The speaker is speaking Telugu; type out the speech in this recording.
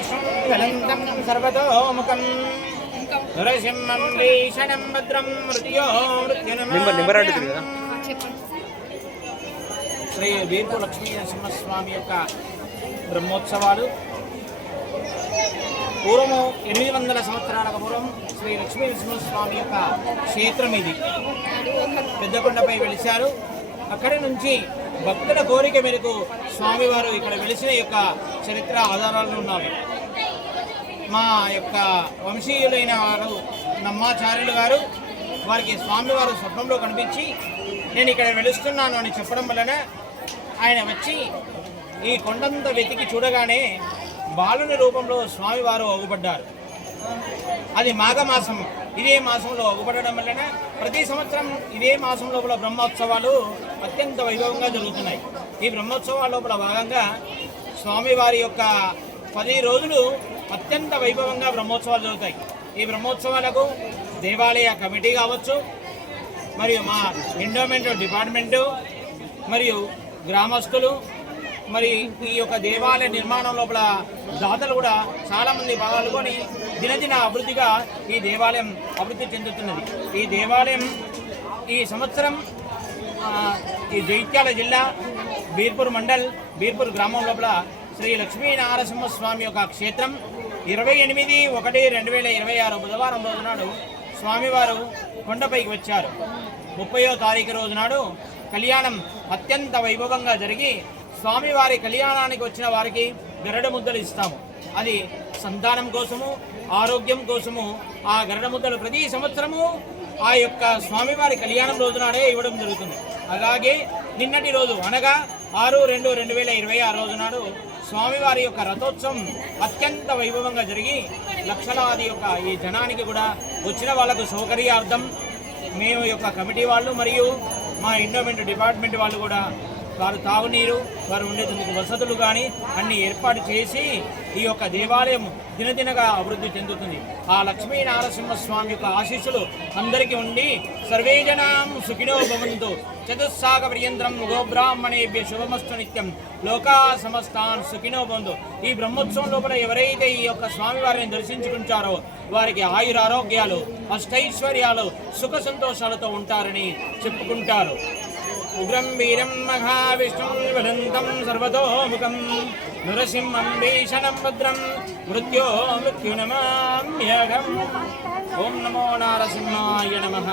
విష్ణుం జ్వలంతం సర్వతోముఖం నరసింహం భీషణం భద్రం మృత్యునమామ్యహం. శ్రీ వీర్పు లక్ష్మీ నరసింహస్వామి యొక్క బ్రహ్మోత్సవాలు పూర్వము 800 సంవత్సరాలకు పూర్వం శ్రీ లక్ష్మీ నరసింహస్వామి యొక్క క్షేత్రం ఇది. పెద్దకొండపై వెలిశారు. అక్కడి నుంచి భక్తుల కోరిక మేరకు స్వామివారు ఇక్కడ వెలిసిన యొక్క చరిత్ర ఆధారాలు ఉన్నాయి. మా యొక్క వంశీయులైన వారు నమ్మాచార్యులు గారు వారికి స్వామివారు స్వప్నంలో కనిపించి నేను ఇక్కడ వెలుస్తున్నాను అని చెప్పడం వలన ఆయన వచ్చి ఈ కొండంత వెతికి చూడగానే బాలుని రూపంలో స్వామివారు అగుపడ్డారు. అది మాఘమాసం. ఇదే మాసంలో అగుపడడం వలన ప్రతి సంవత్సరం ఇదే మాసం లోపల బ్రహ్మోత్సవాలు అత్యంత వైభవంగా జరుగుతున్నాయి. ఈ బ్రహ్మోత్సవాల లోపల భాగంగా స్వామివారి యొక్క 10 రోజులు అత్యంత వైభవంగా బ్రహ్మోత్సవాలు జరుగుతాయి. ఈ బ్రహ్మోత్సవాలకు దేవాలయ కమిటీ కావచ్చు, మరియు మా ఎండోమెంట్ డిపార్ట్మెంటు మరియు గ్రామస్తులు, మరి ఈ యొక్క దేవాలయ నిర్మాణం లోపల దాతలు కూడా చాలామంది పాల్గొని దినదిన అభివృద్ధిగా ఈ దేవాలయం అభివృద్ధి చెందుతున్నది. ఈ దేవాలయం ఈ సంవత్సరం ఈ జైత్యాల జిల్లా బీర్పూర్ మండల్ బీర్పూర్ గ్రామం లోపల శ్రీ లక్ష్మీనరసింహస్వామి యొక్క క్షేత్రం 28/1/2026 బుధవారం రోజు నాడు స్వామివారు కొండపైకి వచ్చారు. 30వ తారీఖు రోజు నాడు కళ్యాణం అత్యంత వైభవంగా జరిగి స్వామివారి కళ్యాణానికి వచ్చిన వారికి గరడ ముద్దలు ఇస్తాము. అది సంతానం కోసము, ఆరోగ్యం కోసము ఆ గరడ ముద్దలు ప్రతి సంవత్సరము ఆ యొక్క స్వామివారి కళ్యాణం రోజు నాడే ఇవ్వడం జరుగుతుంది. అలాగే నిన్నటి రోజు అనగా 6/2/2026 రోజు నాడు స్వామివారి యొక్క రథోత్సవం అత్యంత వైభవంగా జరిగి లక్షలాది యొక్క ఈ జనానికి కూడా వచ్చిన వాళ్ళకు సౌకర్యార్థం మేము యొక్క కమిటీ వాళ్ళు మరియు మా ఎండోమెంట్ డిపార్ట్మెంట్ వాళ్ళు కూడా వారు తాగునీరు, వారు ఉండేందుకు వసతులు కానీ అన్ని ఏర్పాటు చేసి ఈ యొక్క దేవాలయం దినదినగా అభివృద్ధి చెందుతుంది. ఆ లక్ష్మీ నరసింహస్వామి యొక్క ఆశీస్సులు అందరికీ ఉండి సర్వే జనాం సుఖినో భవంతు చతుస్సాగ పర్యంతం గోబ్రాహ్మణేభ్య శుభమస్తు నిత్యం లోకా సమస్తాన్ సుఖినో భవంతు. ఈ బ్రహ్మోత్సవం లోపల ఎవరైతే ఈ యొక్క స్వామివారిని దర్శించుకుంటారో వారికి ఆయురారోగ్యాలు, అష్టైశ్వర్యాలు, సుఖ సంతోషాలతో ఉంటారని చెప్పుకుంటారు. ఉగ్రం వీరం మహావిష్ణుం జ్వలంతం సర్వతోముఖం నరసింహం భీషణం భద్రం మృత్యునమామ్యహం. ఓం నమో నారసింహాయ నమః.